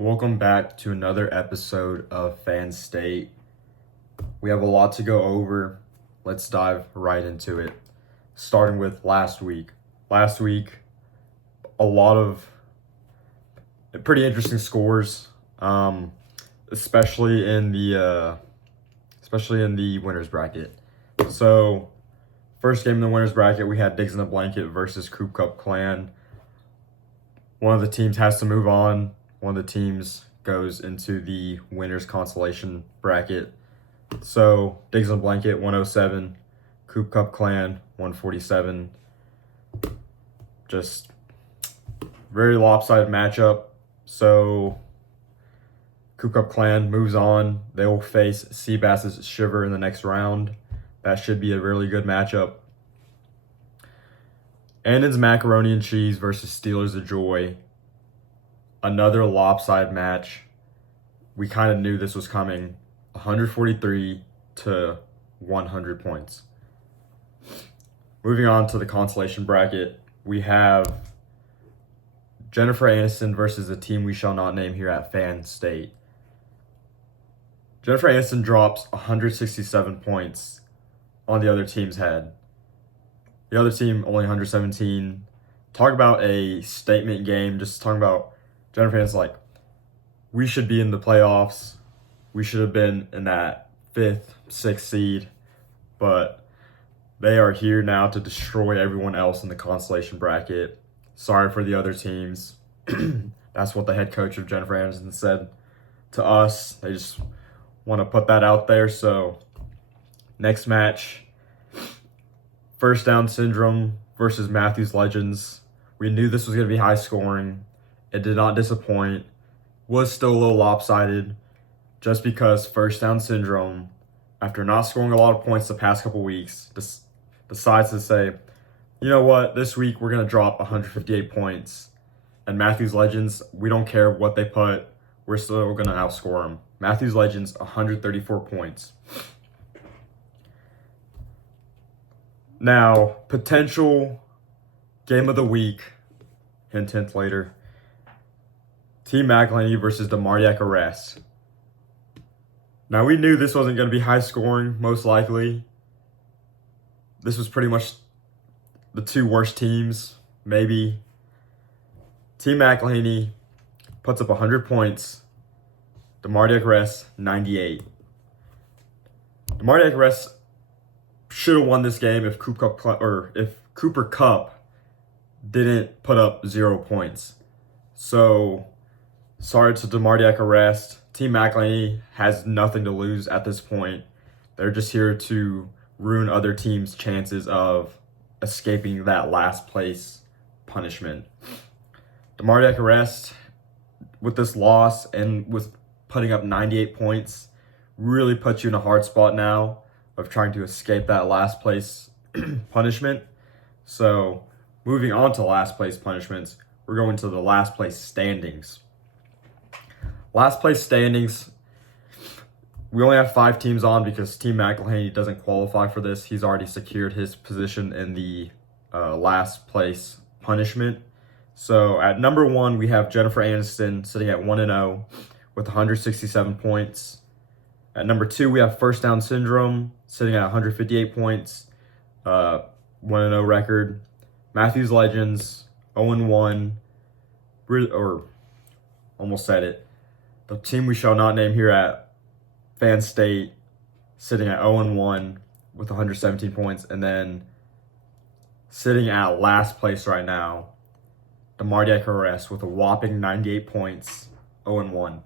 Welcome back to another episode of Fan State. We have a lot to go over. Let's dive right into it. Starting with last week. Last week, a lot of pretty interesting scores, especially in the winners bracket. So, first game in the winners bracket, we had Digs in the Blanket versus Coop Cup Clan. One of the teams has to move on. One of the teams goes into the winners consolation bracket. So, Digs in the Blanket, 107. Coop Cup Clan, 147. Just very lopsided matchup. So, Coop Cup Clan moves on. They will face Seabass's Shiver in the next round. That should be a really good matchup. Annan's Macaroni and Cheese versus Steelers of Joy. Another lopsided match. We kind of knew this was coming. 143 to 100 points. Moving on to the consolation bracket, we have Jennifer Aniston versus the team we shall not name here at Fan State. Jennifer Aniston drops 167 points on the other team's head. The other team only 117. Talk about a statement game. Just talking about Jennifer Aniston, like, we should be in the playoffs. We should have been in that 5th, 6th seed. But they are here now to destroy everyone else in the consolation bracket. Sorry for the other teams. That's what the head coach of Jennifer Aniston said to us. They just want to put that out there. So, next match, First Down Syndrome versus Matthews Legends. We knew this was going to be high scoring. It did not disappoint. Was still a little lopsided just because First Down Syndrome, after not scoring a lot of points the past couple weeks, decides to say, you know what, this week we're going to drop 158 points. And Matthews Legends, we don't care what they put, we're still going to outscore them. Matthews Legends, 134 points. Now, potential game of the week, hint, hint later. Team McElhaney versus the Mardiac Arrest. Now, we knew this wasn't going to be high scoring, most likely. This was pretty much the two worst teams, maybe. Team McElhaney puts up 100 points. The Mardiac Arrest, 98. The Mardiac Arrest should have won this game if Cooper Cup didn't put up 0 points. So, sorry to DeMardiac Arrest. Team McElhaney has nothing to lose at this point. They're just here to ruin other teams' chances of escaping that last place punishment. DeMardiac Arrest, with this loss and with putting up 98 points, really puts you in a hard spot now of trying to escape that last place punishment. So, moving on to last place punishments, we're going to the last place standings. Last place standings, we only have 5 teams on because Team McElhaney doesn't qualify for this. He's already secured his position in the last place punishment. So at number 1, we have Jennifer Aniston sitting at 1-0 with 167 points. At number 2, we have First Down Syndrome sitting at 158 points, 1-0 record. Matthews Legends, 0-1, or almost said it. The team we shall not name here at Fan State sitting at 0-1 with 117 points. And then sitting at last place right now, the Mardiac Arrest with a whopping 98 points, 0-1.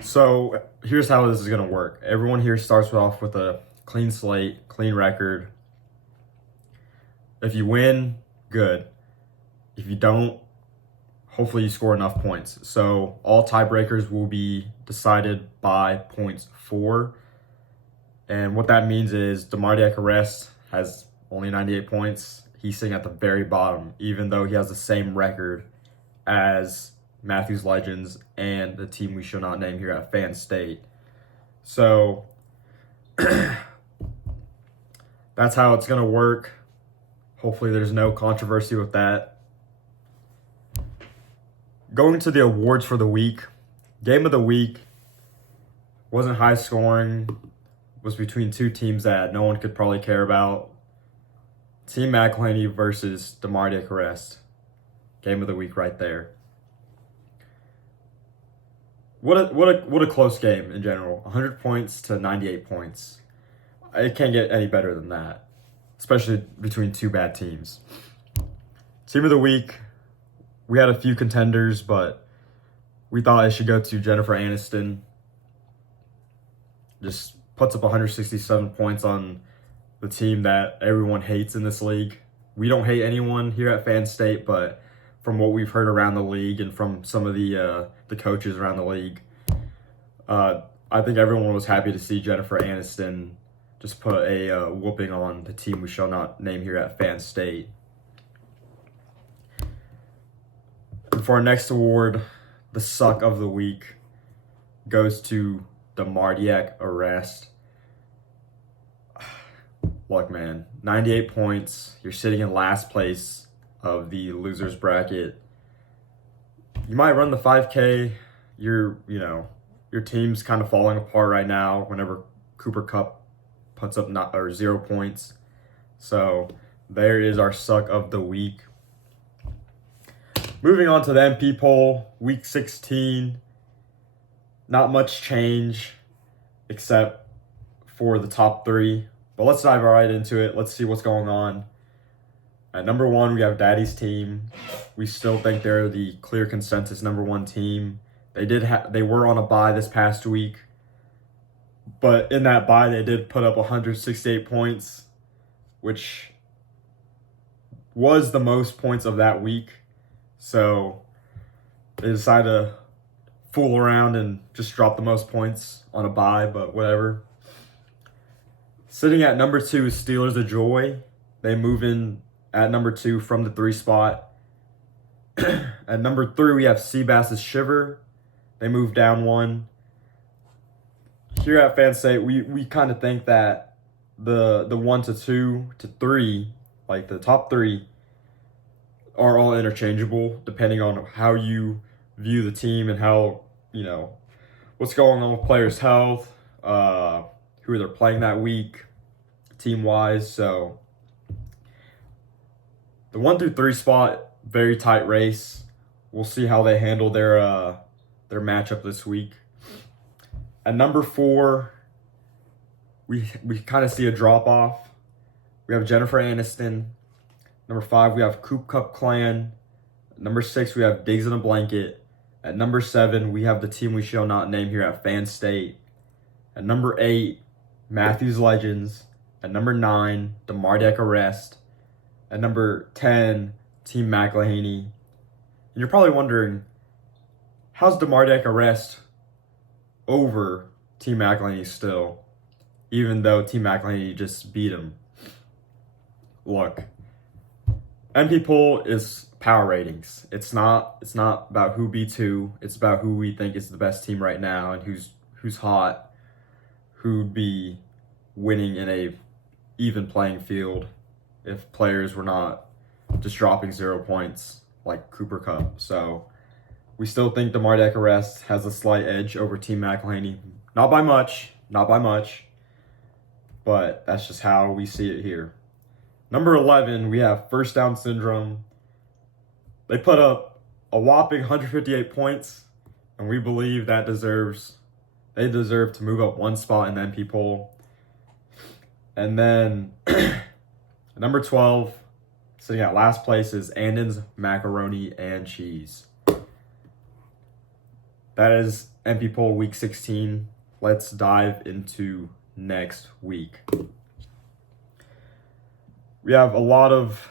So here's how this is going to work. Everyone here starts off with a clean slate, clean record. If you win, good. If you don't, hopefully you score enough points. So all tiebreakers will be decided by points 4. And what that means is DeMardiac Arrest has only 98 points. He's sitting at the very bottom, even though he has the same record as Matthews Legends and the team we shall not name here at Fan State. So that's how it's going to work. Hopefully there's no controversy with that. going to the awards for the week, game of the week wasn't high scoring, was between two teams that no one could probably care about. Team McElhaney versus DeMar DeCarest. Game of the week right there. What a close game in general. 100 points to 98 points. It can't get any better than that, especially between two bad teams. Team of the week, we had a few contenders, but we thought it should go to Jennifer Aniston. Just puts up 167 points on the team that everyone hates in this league. We don't hate anyone here at Phan State, but from what we've heard around the league and from some of the coaches around the league, I think everyone was happy to see Jennifer Aniston just put a whooping on the team we shall not name here at Phan State. And for our next award, the suck of the week goes to DeMar DeCarest. Look, man, 98 points. You're sitting in last place of the losers bracket. You might run the 5K. Your team's kind of falling apart right now whenever Cooper Kupp puts up 0 points. So there is our suck of the week. Moving on to the MpPoll, week 16. Not much change except for the top 3. But let's dive right into it. Let's see what's going on. At number 1, we have Daddy's team. We still think they're the clear consensus number 1 team. They were on a bye this past week, but in that bye they did put up 168 points, which was the most points of that week. So they decided to fool around and just drop the most points on a bye, but whatever. Sitting at number 2 is Steelers of Joy. They move in at number 2 from the 3 spot. At number 3, we have Seabass's Shiver. They move down 1. Here at Phan State, we kind of think that the 1 to 2 to 3, like the top 3, are all interchangeable depending on how you view the team and how, what's going on with players' health, who they're playing that week, team-wise. So the 1 through 3 spot, very tight race. We'll see how they handle their matchup this week. At number 4, we kind of see a drop-off. We have Jennifer Aniston. Number 5, we have Coop Cup Clan. Number 6, we have Digs in a Blanket. At number 7, we have the team we shall not name here at Phan State. At number 8, Matthews Legends. At number 9, DeMar DeCarest. At number 10, Team McElhaney. And you're probably wondering, how's DeMar DeCarest over Team McElhaney still, even though Team McElhaney just beat him? Look, MpPoll is power ratings. It's not about who beats who. It's about who we think is the best team right now and who's hot, who'd be winning in a even playing field if players were not just dropping 0 points like Cooper Kupp. So we still think DeMar DeCarest has a slight edge over Team McElhaney. Not by much, but that's just how we see it here. Number 11, we have First Down Syndrome. They put up a whopping 158 points, and we believe they deserve to move up 1 spot in the MpPoll. And then number 12, sitting at last place, is Andon's Macaroni and Cheese. That is MpPoll week 16. Let's dive into next week. We have a lot of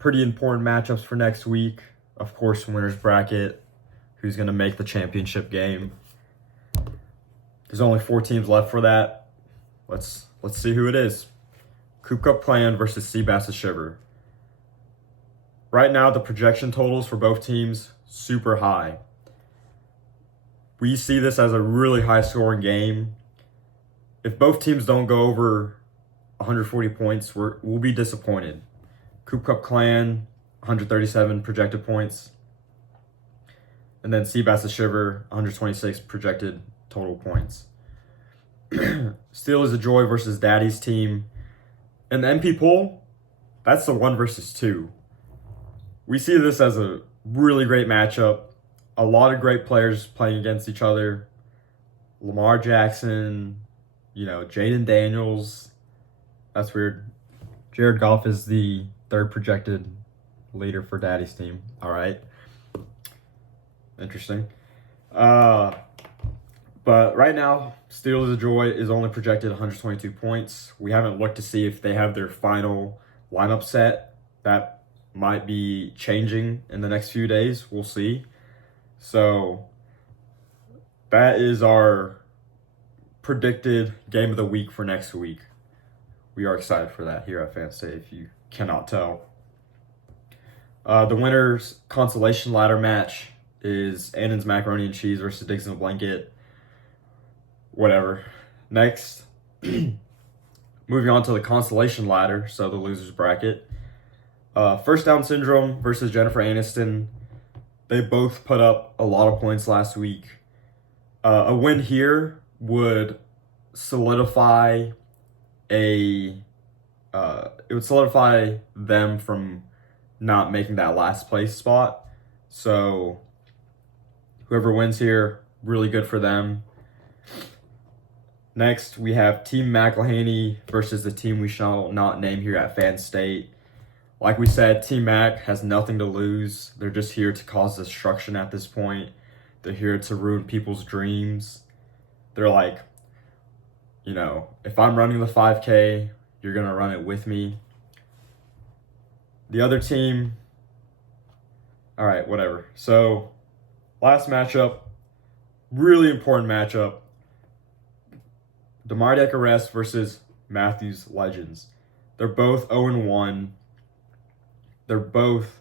pretty important matchups for next week. Of course, winner's bracket, who's going to make the championship game. There's only 4 teams left for that. Let's see who it is. Coop Cup Clan versus Seabass's Shiver. Right now, the projection totals for both teams, super high. We see this as a really high-scoring game. If both teams don't go over 140 points, we'll be disappointed. Coop Cup Clan, 137 projected points. And then Seabass the Shiver, 126 projected total points. Steel is a Joy versus Daddy's team. And the MpPoll, that's the 1 versus 2. We see this as a really great matchup. A lot of great players playing against each other. Lamar Jackson, Jaden Daniels. That's weird. Jared Goff is the 3rd projected leader for Daddy's team. All right. Interesting. But right now, Steel is a Joy is only projected 122 points. We haven't looked to see if they have their final lineup set. That might be changing in the next few days. We'll see. So that is our predicted game of the week for next week. We are excited for that here at Phan State, if you cannot tell. The winner's consolation ladder match is Annan's Macaroni and Cheese versus Diggs in a Blanket. Whatever. Next, moving on to the consolation ladder, so the loser's bracket. First Down Syndrome versus Jennifer Aniston. They both put up a lot of points last week. A win here would solidify them from not making that last place spot. So whoever wins here, really good for them. Next, we have Team McElhaney versus the team we shall not name here at Phan State. Like we said, Team Mac has nothing to lose. They're just here to cause destruction at this point. They're here to ruin people's dreams. They're like, if I'm running the 5K, you're going to run it with me. The other team, all right, whatever. So, last matchup, really important matchup. DeMardiak Arrest versus Matthews Legends. They're both 0-1. They're both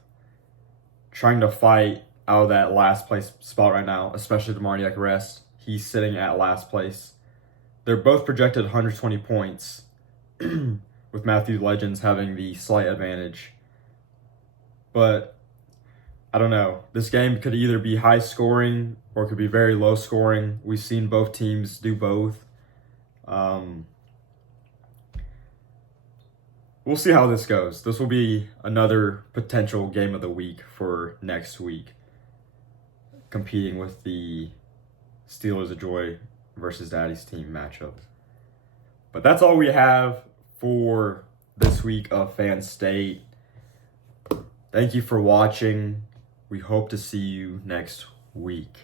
trying to fight out of that last place spot right now, especially DeMardiak Arrest. He's sitting at last place. They're both projected 120 points, with Matthews Legends having the slight advantage. But I don't know. This game could either be high scoring or it could be very low scoring. We've seen both teams do both. We'll see how this goes. This will be another potential game of the week for next week, competing with the Steelers of Joy versus Daddy's team matchup. But that's all we have for this week of Phan State. Thank you for watching. We hope to see you next week.